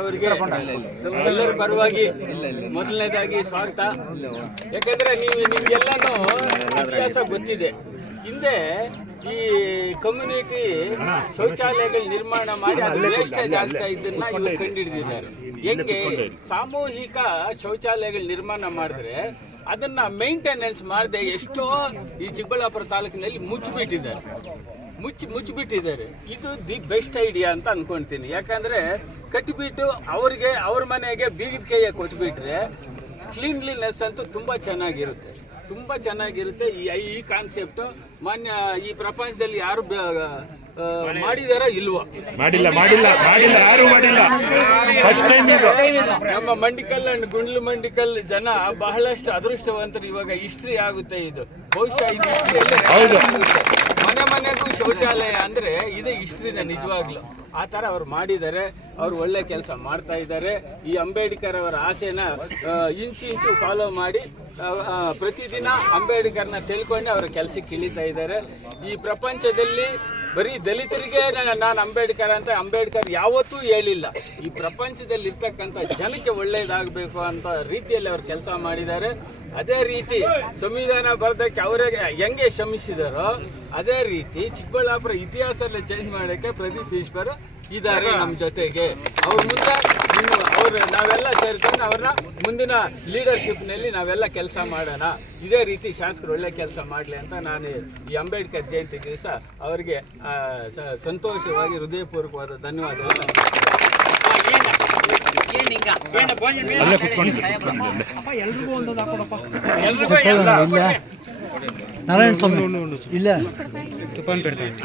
ಅವರಿಗೆ ಎಲ್ಲರ ಪರವಾಗಿ ಮೊದಲನೇದಾಗಿ ಸ್ವಾಗತ ಯಾಕಂದ್ರೆ ನೀವು ನಿಮ್ಗೆಲ್ಲಾನು ಇತಿಹಾಸ ಗೊತ್ತಿದೆ. ಹಿಂದೆ ಈ ಕಮ್ಯುನಿಟಿ ಶೌಚಾಲಯಗಳು ನಿರ್ಮಾಣ ಮಾಡಿ ಅದು ವೇಸ್ಟೇಜ್ ಆಗ್ತಾ ಇದನ್ನ ಇವರು ಕಂಡುಹಿಡಿದಿದ್ದಾರೆ ಹೆಂಗೆ ಸಾಮೂಹಿಕ ಶೌಚಾಲಯಗಳು ನಿರ್ಮಾಣ ಮಾಡಿದ್ರೆ ಅದನ್ನ ಮೇಂಟೆನೆನ್ಸ್ ಮಾಡದೆ ಎಷ್ಟೋ ಈ ಚಿಕ್ಕಬಳ್ಳಾಪುರ ತಾಲೂಕಿನಲ್ಲಿ ಮುಚ್ಚಿಬಿಟ್ಟಿದ್ದಾರೆ. ಮುಚ್ಚಿ ಮುಚ್ಚಿಬಿಟ್ಟಿದ್ದಾರೆ. ಇದು ದಿ ಬೆಸ್ಟ್ ಐಡಿಯಾ ಅಂತ ಅನ್ಕೊಂತೀನಿ. ಯಾಕಂದ್ರೆ ಕಟ್ಟಿಬಿಟ್ಟು ಅವ್ರಿಗೆ ಅವ್ರ ಮನೆಗೆ ಬೀಗದ ಕೈಯ ಕೊಟ್ಬಿಟ್ರೆ ಕ್ಲೀನ್ಲಿನೆಸ್ ಅಂತೂ ತುಂಬ ಚೆನ್ನಾಗಿರುತ್ತೆ. ತುಂಬ ಚೆನ್ನಾಗಿರುತ್ತೆ. ಈ ಈ ಕಾನ್ಸೆಪ್ಟ್ ಮಾನ್ಯ ಈ ಪ್ರಪಂಚದಲ್ಲಿ ಯಾರು ಮಾಡಿದಾರ ಇಲ್ವಾ? ಮಾಡಿಲ್ಲ ಮಾಡಿಲ್ಲ ಮಾಡಿಲ್ಲ ಯಾರು ಮಾಡಿಲ್ಲ. ಫಸ್ಟ್ ಟೈಮ್ ಇದು. ನಮ್ಮ ಮಂಡಿಕಲ್ ಅಂಡ್ ಗುಂಡ್ಲು ಮಂಡಿಕಲ್ ಜನ ಬಹಳಷ್ಟು ಅದೃಷ್ಟವಂತರು ಇವಾಗ ಹಿಸ್ಟ್ರಿ ಆಗುತ್ತೆ ಇದು. ಬಹುಶಃ ಇದು ಹೌದು. ಮನೆ ಮನೆಗೂ ಶೌಚಾಲಯ ಅಂದ್ರೆ ಇದೇ ಹಿಸ್ಟ್ರಿನ ನಿಜವಾಗ್ಲು. ಆ ತರ ಅವ್ರು ಮಾಡಿದ್ದಾರೆ, ಅವ್ರು ಒಳ್ಳೆ ಕೆಲಸ ಮಾಡ್ತಾ ಇದ್ದಾರೆ. ಈ ಅಂಬೇಡ್ಕರ್ ಅವರ ಆಸೆನ ಇಂಚು ಇಂಚು ಫಾಲೋ ಮಾಡಿ ಪ್ರತಿದಿನ ಅಂಬೇಡ್ಕರ್ನ ತಿಳ್ಕೊಂಡು ಅವರ ಕೆಲಸಕ್ಕೆ ಇಳಿತಾ ಇದ್ದಾರೆ. ಈ ಪ್ರಪಂಚದಲ್ಲಿ ಬರೀ ದಲಿತರಿಗೆ ನಾನು ಅಂಬೇಡ್ಕರ್ ಅಂತ ಅಂಬೇಡ್ಕರ್ ಯಾವತ್ತೂ ಹೇಳಿಲ್ಲ. ಈ ಪ್ರಪಂಚದಲ್ಲಿ ಇರ್ತಕ್ಕಂಥ ಜನಕ್ಕೆ ಒಳ್ಳೆಯದಾಗಬೇಕು ಅಂತ ರೀತಿಯಲ್ಲಿ ಅವ್ರು ಕೆಲಸ ಮಾಡಿದ್ದಾರೆ. ಅದೇ ರೀತಿ ಸಂವಿಧಾನ ಬರೋದಕ್ಕೆ ಅವರೇ ಹೆಂಗೆ ಶ್ರಮಿಸಿದಾರೋ, ಅದೇ ರೀತಿ ಚಿಕ್ಕಬಳ್ಳಾಪುರ ಇತಿಹಾಸದಲ್ಲಿ ಚೇಂಜ್ ಮಾಡೋಕ್ಕೆ ಪ್ರದೀಪ್ ಈಶ್ವರ್ ಇದ್ದಾರೆ ನಮ್ಮ ಜೊತೆಗೆ. ಅವ್ರ ಮುಂದೆ ಅವ್ರು ನಾವೆಲ್ಲ ಸೇರ್ಕೊಂಡು ಅವ್ರನ್ನ ಮುಂದಿನ ಲೀಡರ್ಶಿಪ್ನಲ್ಲಿ ನಾವೆಲ್ಲ ಕೆಲಸ ಮಾಡೋಣ. ಇದೇ ರೀತಿ ಶಾಸಕರು ಒಳ್ಳೆ ಕೆಲಸ ಮಾಡಲಿ ಅಂತ ನಾನು ಈ ಅಂಬೇಡ್ಕರ್ ಜಯಂತಿ ದಿವಸ ಅವರಿಗೆ ಸಂತೋಷವಾಗಿ ಹೃದಯಪೂರ್ವಕವಾದ ಧನ್ಯವಾದಗಳು నారాయణ స్వామి. ఇల్ల. తుఫాన్ పెడతాను ఇక్కడ.